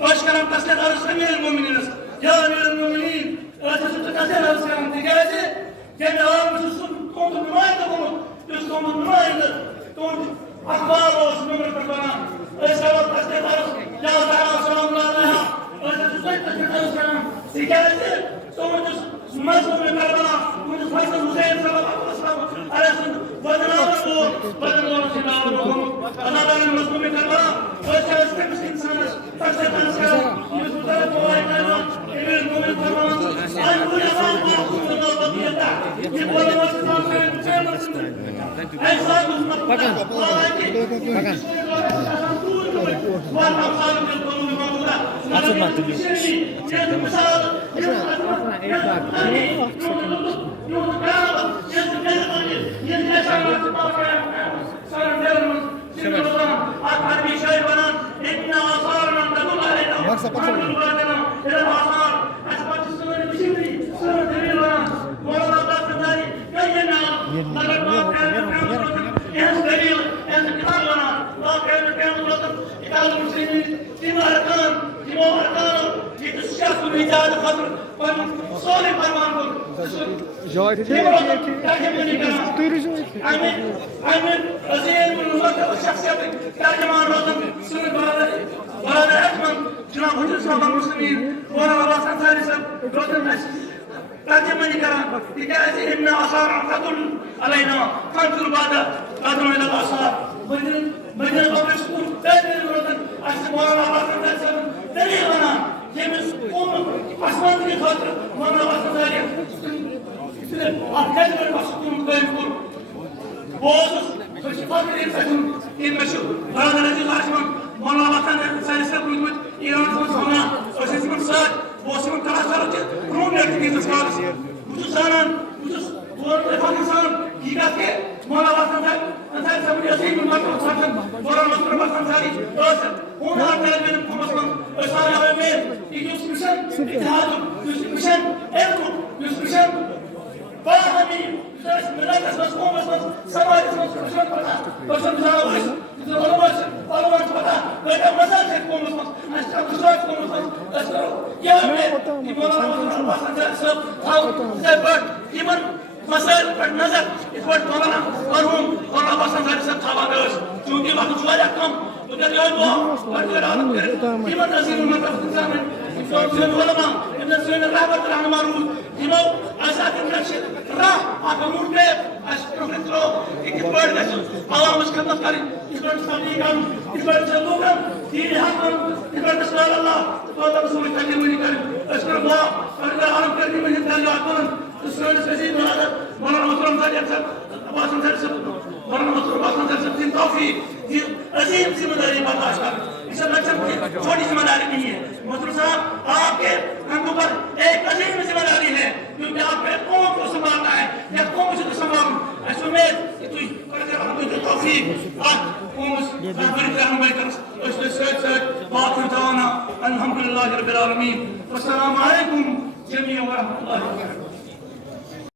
أشكرك تسليت على أمير المؤمنين يا أمير المؤمنين أتسلت كثير على السلام تجازي كان أمس الصبح كنت بمايدة كنت بمايدة كنت أخبار وسنمر كربنا أشكرك تسليت على يا تعالى سلام الله عليها أتسلت تسليت على السلام تجازي كنت مسلم من كربنا كنت فيصل حسين صلى الله عليه وسلم على سنة بدنا نقول بدنا نقول أنا بين المسلم من كربنا وأشكرك تسليت تسليت على السلام يسلم وإننا إلى المؤمن كربنا أن العلماء معصوم من البقية يقول وسلام جوائد عامل وزير من المنطقة والشخصيات ترجمان الوطن سنة وهذا أكمل جناب حجر صلى المسلمين وانا الله ثالثا الوطن ترجمني كلام بجائزة إن آثار تدل علينا فانظر بعد قدروا إلى الآثار بدل قبل سكون بدل الوطن أسمعنا الله ثالثا دليلنا يمس أسمان في خاطر وانا الله ثالثا أكثر المسكون بينكم بوزس فشفاك الإنسان المشهور هذا الذي الأسمان وانا الله ثالثا كل إيران فنسونا وسيسمون ساد وسيسمون تراثرات كلهم يكتبين تسكارس وجوسانا وجوس وفاكسان يجاك وانا الله ثالثا من يسير من مكة وصاكم وانا مصر مصر ثالث أسر هنا أرتاد بينكم أصلا أسار يا أمير يجوس مشان اتهادم مشان إلمو مشان فاهمي ملاك اسمس قوم اسمس سماء اسمس مشان فتا بشر زاوش زلمش أروان فتا لكن مزاج قوم اسمس أشتغل مزاج قوم اسمس أشتغل يا أمير يقول الله باسن سب هاو سبب يمن مسائل بالنظر إخوان طبعا مرهم الله باسن سب ثابت چونکہ وقت شوية كم وده يوم وده العالم يمن نزيل من رفض الزمن سيد العلماء ابن سيد الرحمة العلم معروف يمو أسات النشر راح أكمل بيت أشكر فترة إكبر نشر الله مشكلة نفكري إكبر نستطيعكم إكبر نسلوكم دين حقا إكبر نسلال الله فهذا رسول التكلم ونكرم أشكر الله فإذا العالم كريم من يبدأ يعطون السؤال السجيد من هذا مرة مطرم ذلك يمسك باسم ترسل مرة مطرم باسم ترسل دين توفيق عظیم ذمہ داری برداشت کر اس بچے کی چھوٹی ذمہ داری نہیں ہے مطلب صاحب آپ کے ہم پر ایک عظیم ذمہ داری ہے کیونکہ آپ نے قوم کو سنبھالنا ہے یا قوم سے سنبھالنا اس میں تو کرتے ہم کو توفیق آج قوم بڑی رہنمائی کر اس سے سچ بات بتانا الحمدللہ رب العالمین والسلام علیکم جميعا ورحمۃ اللہ وبرکاتہ